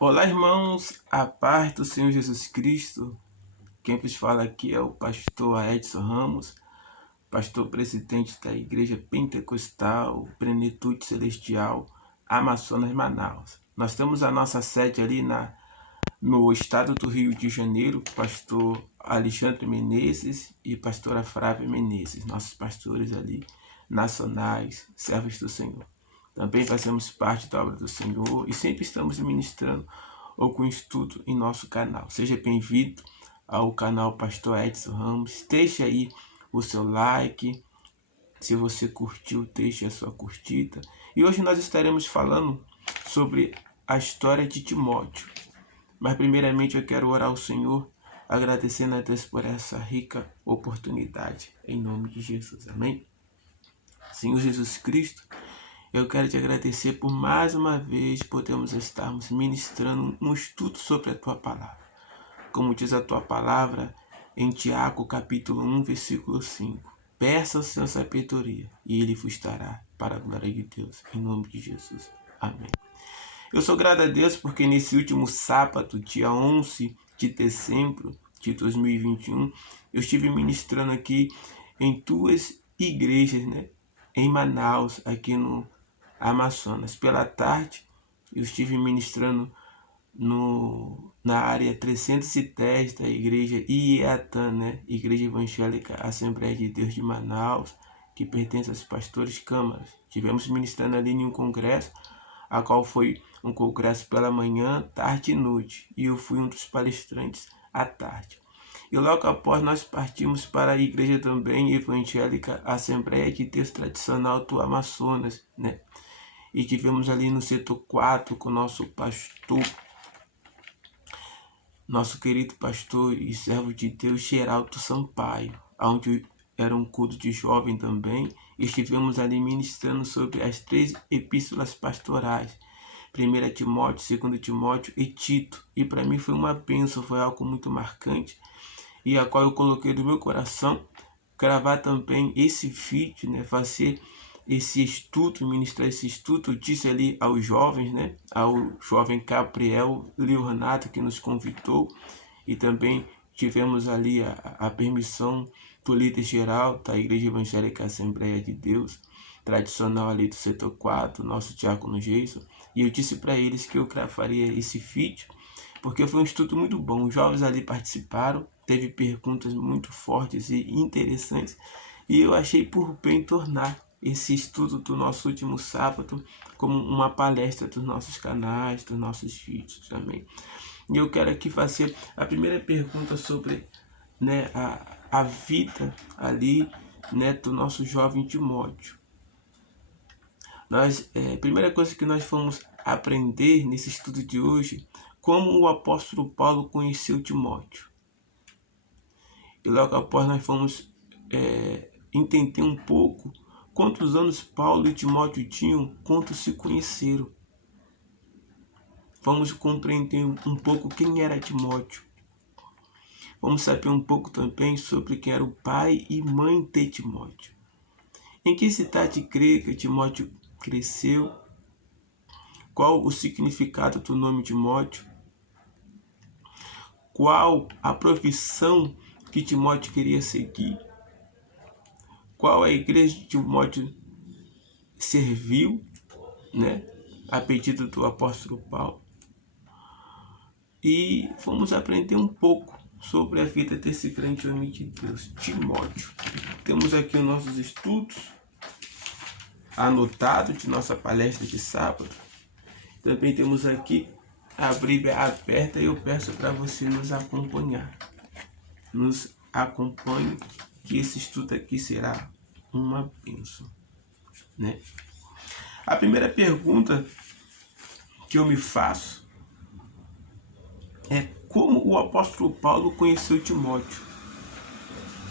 Olá, irmãos, a paz do Senhor Jesus Cristo. Quem vos fala aqui é o pastor Edson Ramos, pastor presidente da Igreja Pentecostal Plenitude Celestial, Amazonas, Manaus. Nós temos a nossa sede ali no estado do Rio de Janeiro, pastor Alexandre Menezes e pastora Flávia Menezes, nossos pastores ali nacionais, servos do Senhor. Também fazemos parte da obra do Senhor e sempre estamos ministrando ou com estudo em nosso canal. Seja bem-vindo ao canal Pastor Edson Ramos. Deixe aí o seu like. Se você curtiu, deixe a sua curtida. E hoje nós estaremos falando sobre a história de Timóteo. Mas primeiramente eu quero orar ao Senhor, agradecendo a Deus por essa rica oportunidade. Em nome de Jesus. Amém? Senhor Jesus Cristo, eu quero te agradecer por mais uma vez podermos estarmos ministrando um estudo sobre a tua palavra. Como diz a tua palavra em Tiago capítulo 1, versículo 5. Peça ao Senhor sabedoria e Ele vos dará para a glória de Deus. Em nome de Jesus. Amém. Eu sou grato a Deus porque nesse último sábado, dia 11 de dezembro de 2021, eu estive ministrando aqui em duas igrejas, em Manaus, aqui no Amazonas. Pela tarde, eu estive ministrando na área 310 da igreja IEATAN, Igreja Evangélica Assembleia de Deus de Manaus, que pertence aos pastores câmaras. Estivemos ministrando ali em um congresso, a qual foi um congresso pela manhã, tarde e noite, e eu fui um dos palestrantes à tarde. E logo após nós partimos para a igreja também evangélica Assembleia de Deus Tradicional do Amazonas, E tivemos ali no setor 4 com o nosso pastor, nosso querido pastor e servo de Deus, Geraldo Sampaio, onde era um culto de jovem também, e estivemos ali ministrando sobre as 3 epístolas pastorais, 1 Timóteo, 2 Timóteo e Tito, e para mim foi uma bênção, foi algo muito marcante, e a qual eu coloquei no meu coração, gravar também esse vídeo, fazer esse estudo, ministrar esse estudo. Eu disse ali aos jovens, ao jovem Gabriel Leonardo que nos convidou, e também tivemos ali a permissão do líder geral da Igreja Evangélica Assembleia de Deus, tradicional ali do setor 4, nosso diácono Jason, e eu disse para eles que eu gravaria esse vídeo, porque foi um estudo muito bom. Os jovens ali participaram, teve perguntas muito fortes e interessantes, e eu achei por bem tornar esse estudo do nosso último sábado como uma palestra dos nossos canais, dos nossos vídeos também. E eu quero aqui fazer a primeira pergunta sobre a vida ali do nosso jovem Timóteo. Primeira coisa que nós vamos aprender nesse estudo de hoje, como o apóstolo Paulo conheceu Timóteo. E logo após nós vamos entender um pouco quantos anos Paulo e Timóteo tinham, quanto se conheceram. Vamos compreender um pouco quem era Timóteo. Vamos saber um pouco também sobre quem era o pai e mãe de Timóteo. Em que cidade grega Timóteo cresceu? Qual o significado do nome Timóteo? Qual a profissão que Timóteo queria seguir? Qual a igreja que Timóteo serviu, a pedido do apóstolo Paulo? E vamos aprender um pouco sobre a vida desse grande homem de Deus, Timóteo. Temos aqui os nossos estudos anotados de nossa palestra de sábado. Também temos aqui a Bíblia aberta, e eu peço para você nos acompanhar. Nos acompanhe, que esse estudo aqui será uma bênção, A primeira pergunta que eu me faço é como o apóstolo Paulo conheceu Timóteo.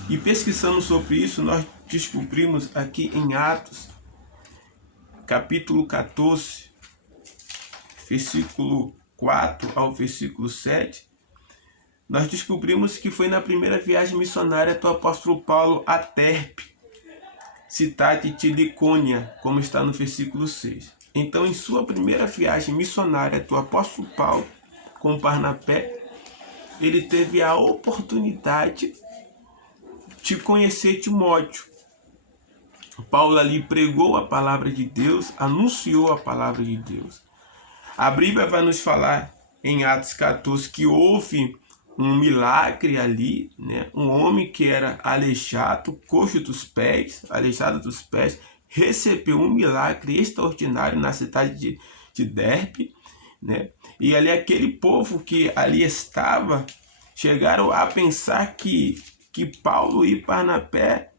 E pesquisando sobre isso, nós descobrimos aqui em Atos, capítulo 14, versículo 4 ao versículo 7, nós descobrimos que foi na primeira viagem missionária do apóstolo Paulo a Derbe, cidade de Licônia, como está no versículo 6. Então, em sua primeira viagem missionária do apóstolo Paulo, com Barnabé, ele teve a oportunidade de conhecer Timóteo. Paulo ali pregou a palavra de Deus, anunciou a palavra de Deus. A Bíblia vai nos falar em Atos 14 que houve um milagre ali, né? Um homem que era aleijado, coxo dos pés, aleijado dos pés, recebeu um milagre extraordinário na cidade de Derbe, né? E ali aquele povo que ali estava chegaram a pensar que Paulo e Barnabé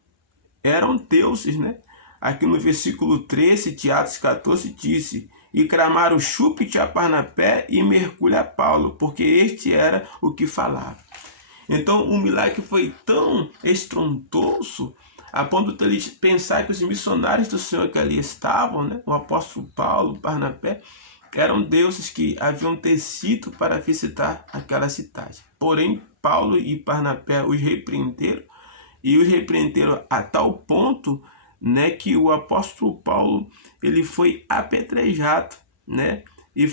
eram deuses, né? Aqui no versículo 13 de Atos 14 disse: e clamaram chupe-te a Barnabé e mergulhe a Paulo, porque este era o que falava. Então o milagre foi tão estrondoso a ponto de eles pensar que os missionários do Senhor que ali estavam, né, o apóstolo Paulo, Barnabé, eram deuses que haviam descido para visitar aquela cidade. Porém, Paulo e Barnabé os repreenderam, e os repreenderam a tal ponto, né, que o apóstolo Paulo ele foi apedrejado, né, e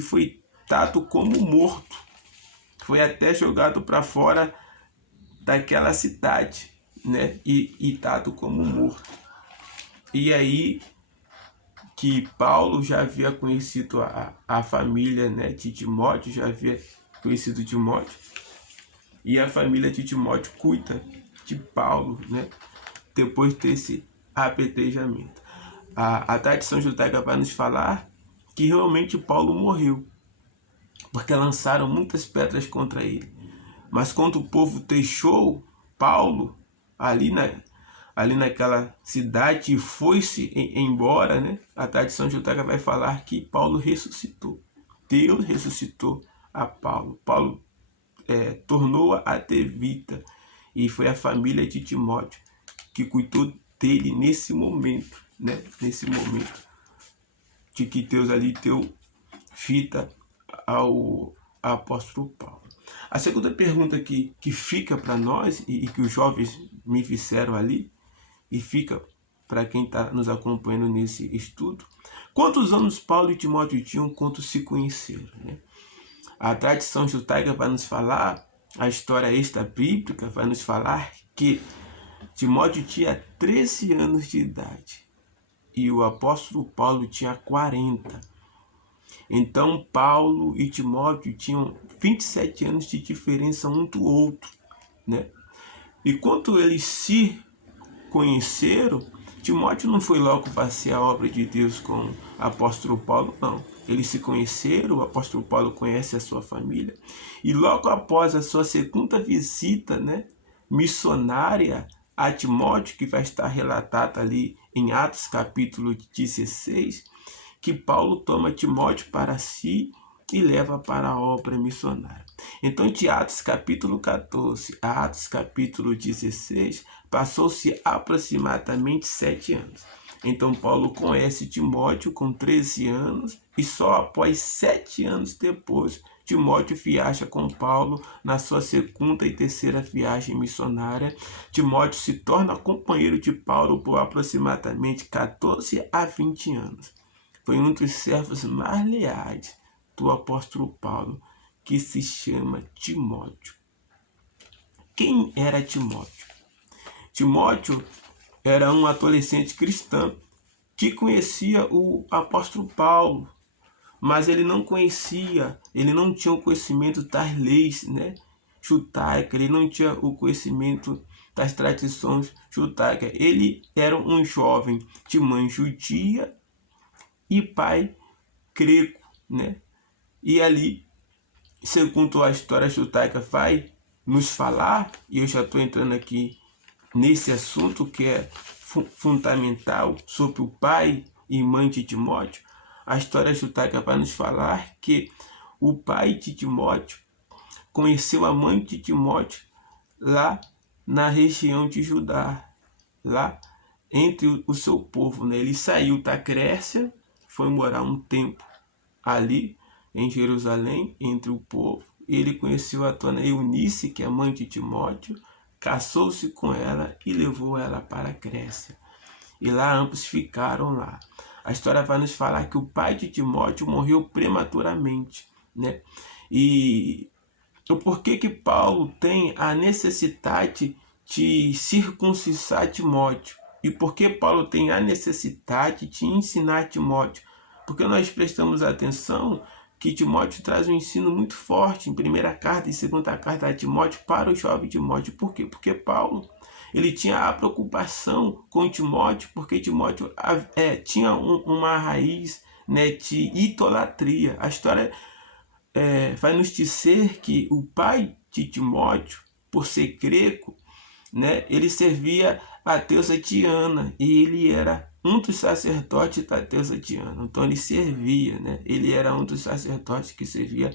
foi dado como morto. Foi até jogado para fora daquela cidade, né, e dado como morto. E aí que Paulo já havia conhecido a família, né, de Timóteo, já havia conhecido Timóteo, e a família de Timóteo cuida de Paulo, né, depois desse apedrejamento. A tradição judaica vai nos falar que realmente Paulo morreu, porque lançaram muitas pedras contra ele. Mas quando o povo deixou Paulo ali naquela cidade e foi-se embora, né? A tradição judaica vai falar que Paulo ressuscitou. Deus ressuscitou a Paulo. Paulo tornou-a a ter vida. E foi a família de Timóteo que cuidou dele nesse momento, né? Nesse momento de que Deus ali deu vida ao apóstolo Paulo. A segunda pergunta que fica para nós e que os jovens me fizeram ali, e fica para quem está nos acompanhando nesse estudo: quantos anos Paulo e Timóteo tinham quando se conheceram, né? A tradição judaica vai nos falar, a história extra-bíblica vai nos falar que Timóteo tinha 13 anos de idade e o apóstolo Paulo tinha 40. Então Paulo e Timóteo tinham 27 anos de diferença um do outro, né? E quando eles se conheceram, Timóteo não foi logo fazer a obra de Deus com o apóstolo Paulo, não. Eles se conheceram, o apóstolo Paulo conhece a sua família, e logo após a sua segunda visita, né, missionária a Timóteo, que vai estar relatada ali em Atos capítulo 16, que Paulo toma Timóteo para si e leva para a obra missionária. Então, de Atos capítulo 14 a Atos capítulo 16, passou-se aproximadamente 7 anos. Então, Paulo conhece Timóteo com 13 anos e só após 7 anos depois, Timóteo viaja com Paulo na sua segunda e terceira viagem missionária. Timóteo se torna companheiro de Paulo por aproximadamente 14 a 20 anos. Foi um dos servos mais leais do apóstolo Paulo, que se chama Timóteo. Quem era Timóteo? Timóteo era um adolescente cristão que conhecia o apóstolo Paulo, mas ele não tinha o conhecimento das leis, né, judaicas, ele não tinha o conhecimento das tradições judaicas. Ele era um jovem de mãe judia e pai grego, né? E ali, segundo a história judaica vai nos falar, e eu já estou entrando aqui nesse assunto que é fundamental sobre o pai e mãe de Timóteo, a história judaica vai nos falar que o pai de Timóteo conheceu a mãe de Timóteo lá na região de Judá, lá entre o seu povo, né? Ele saiu da Grécia, foi morar um tempo ali em Jerusalém, entre o povo. Ele conheceu a dona Eunice, que é mãe de Timóteo, casou-se com ela e levou ela para a Grécia. E lá ambos ficaram lá. A história vai nos falar que o pai de Timóteo morreu prematuramente. né? E o porquê que Paulo tem a necessidade de circuncisar Timóteo? E por que Paulo tem a necessidade de ensinar Timóteo? Porque nós prestamos atenção que Timóteo traz um ensino muito forte em primeira carta e segunda carta a Timóteo para o jovem Timóteo. Por quê? Porque Paulo ele tinha a preocupação com Timóteo, porque Timóteo tinha uma raiz, né, de idolatria. A história vai nos dizer que o pai de Timóteo, por ser grego, né, ele servia a deusa Diana e ele era um dos sacerdotes da deusa Diana. Então ele servia, né? Ele era um dos sacerdotes que servia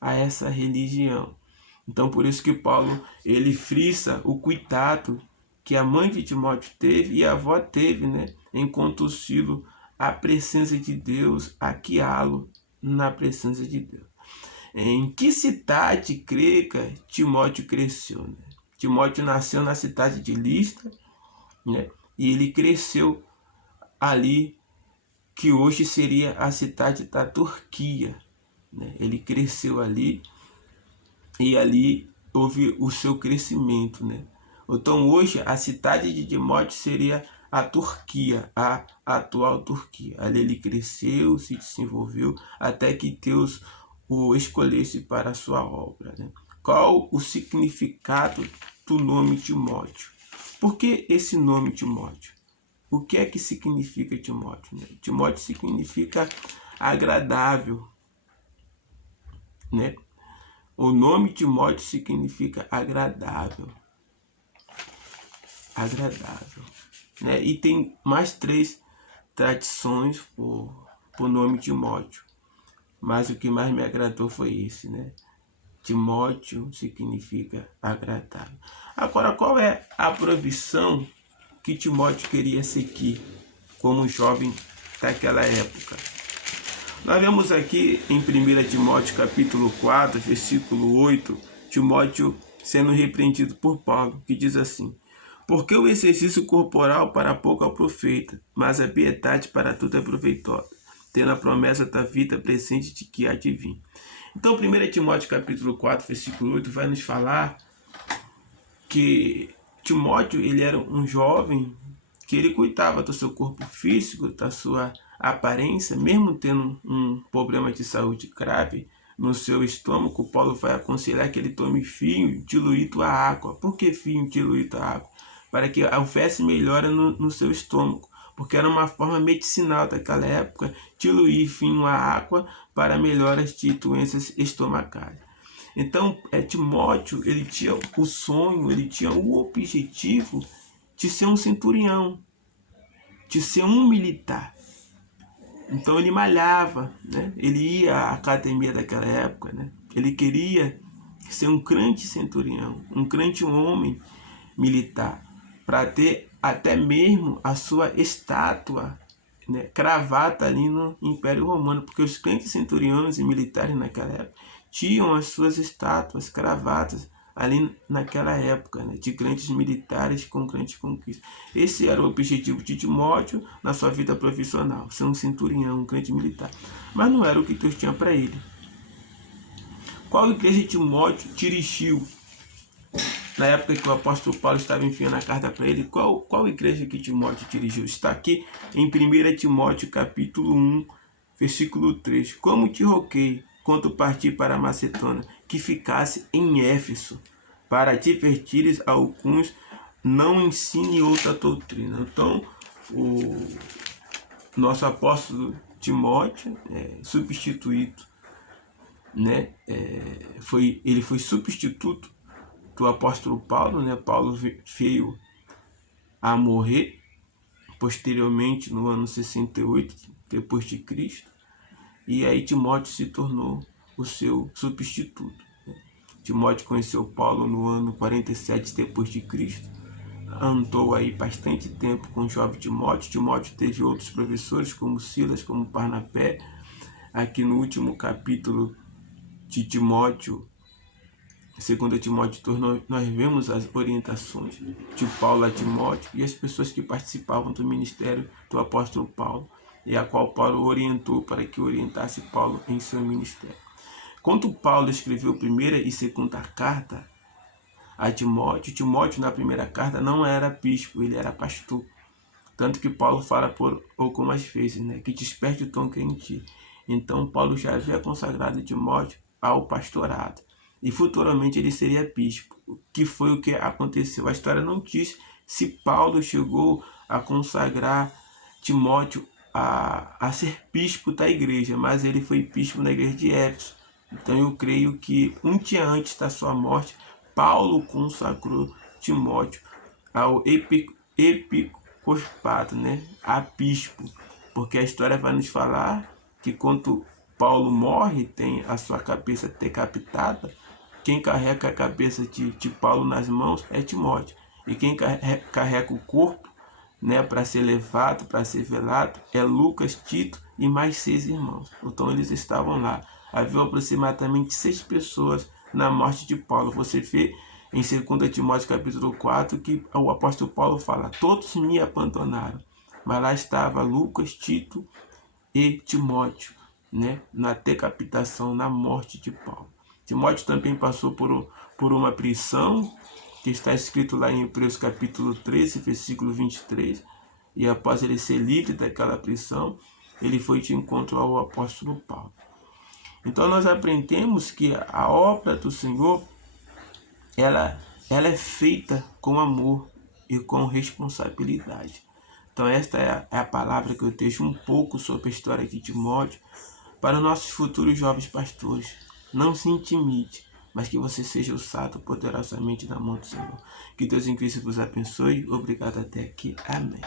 a essa religião. Então por isso que Paulo ele frisa o cuidado que a mãe de Timóteo teve e a avó teve, né, em conduzi-lo à presença de Deus, a guiá-lo na presença de Deus. Em que cidade grega Timóteo cresceu? Né? Timóteo nasceu na cidade de Listra, né? E ele cresceu ali, que hoje seria a cidade da Turquia. Né? Ele cresceu ali e ali houve o seu crescimento. Né? Então hoje a cidade de Timóteo seria a Turquia, a atual Turquia. Ali ele cresceu, se desenvolveu, até que Deus o escolhesse para a sua obra. Né? Qual o significado do nome Timóteo? Por que esse nome Timóteo? O que é que significa Timóteo? Né? Timóteo significa agradável. Né? O nome Timóteo significa agradável. Agradável. Né? E tem mais 3 tradições por nome Timóteo. Mas o que mais me agradou foi esse, né? Timóteo significa agradável. Agora, qual é a profissão que Timóteo queria seguir como jovem daquela época? Nós vemos aqui em 1 Timóteo capítulo 4, versículo 8, Timóteo sendo repreendido por Paulo, que diz assim: porque o exercício corporal para pouco aproveita, mas a piedade para tudo é proveitosa, tendo a promessa da vida presente de que há de vir. Então, 1 Timóteo capítulo 4, versículo 8, vai nos falar que Timóteo ele era um jovem que ele cuidava do seu corpo físico, da sua aparência, mesmo tendo um problema de saúde grave no seu estômago. Paulo vai aconselhar que ele tome vinho diluído a água. Por que vinho diluído a água? Para que houvesse melhora no seu estômago, porque era uma forma medicinal daquela época diluir vinho a água para melhoras de doenças estomacais. Então, Timóteo, ele tinha o sonho, ele tinha o objetivo de ser um centurião, de ser um militar. Então ele malhava, né? Ele ia à academia daquela época, né? Ele queria ser um grande centurião, um grande homem militar, para ter até mesmo a sua estátua, né, cravata ali no Império Romano, porque os grandes centuriões e militares naquela época tinham as suas estátuas cravatas ali naquela época, né, de grandes militares com grandes conquistas. Esse era o objetivo de Timóteo na sua vida profissional, ser um centurião, um grande militar. Mas não era o que Deus tinha para ele. Qual igreja Timóteo dirigiu? Na época que o apóstolo Paulo estava enviando a carta para ele, qual igreja que Timóteo dirigiu? Está aqui em 1 Timóteo capítulo 1, versículo 3. Como te roguei, quando parti para a Macedônia, que ficasse em Éfeso, para advertires a alguns, não ensine outra doutrina. Então, o nosso apóstolo Timóteo substituído, né? Ele foi substituto do apóstolo Paulo, né? Paulo veio a morrer posteriormente no ano 68 depois de Cristo, e aí Timóteo se tornou o seu substituto. Timóteo conheceu Paulo no ano 47 depois de Cristo, andou aí bastante tempo com o jovem Timóteo. Timóteo teve outros professores como Silas, como Barnabé. Aqui no último capítulo de Timóteo, 2 Timóteo, nós vemos as orientações de Paulo a Timóteo e as pessoas que participavam do ministério do apóstolo Paulo, e a qual Paulo orientou para que orientasse Paulo em seu ministério. Quando Paulo escreveu a primeira e segunda carta a Timóteo, Timóteo na primeira carta não era bispo, ele era pastor. Tanto que Paulo fala por algumas vezes, né, que desperte o tom que é em ti. Então Paulo já havia consagrado Timóteo ao pastorado. E futuramente ele seria bispo, que foi o que aconteceu. A história não diz se Paulo chegou a consagrar Timóteo a ser bispo da igreja, mas ele foi bispo na igreja de Éfeso. Então eu creio que um dia antes da sua morte, Paulo consagrou Timóteo ao episcopado, né? A bispo, porque a história vai nos falar que quando Paulo morre, tem a sua cabeça decapitada, quem carrega a cabeça de Paulo nas mãos é Timóteo, e quem carrega o corpo, né, para ser levado, para ser velado, é Lucas, Tito e mais 6 irmãos. Então eles estavam lá. Havia aproximadamente 6 pessoas na morte de Paulo. Você vê em 2 Timóteo capítulo 4 que o apóstolo Paulo fala: todos me abandonaram. Mas lá estava Lucas, Tito e Timóteo, né, na decapitação, na morte de Paulo. Timóteo também passou por uma prisão, que está escrito lá em Hebreus capítulo 13, versículo 23, e após ele ser livre daquela prisão, ele foi de encontro ao apóstolo Paulo. Então nós aprendemos que a obra do Senhor, ela é feita com amor e com responsabilidade. Então esta é a palavra que eu deixo um pouco sobre a história de Timóteo para os nossos futuros jovens pastores. Não se intimide, mas que você seja usado poderosamente na mão do Senhor. Que Deus em Cristo vos abençoe. Obrigado até aqui. Amém.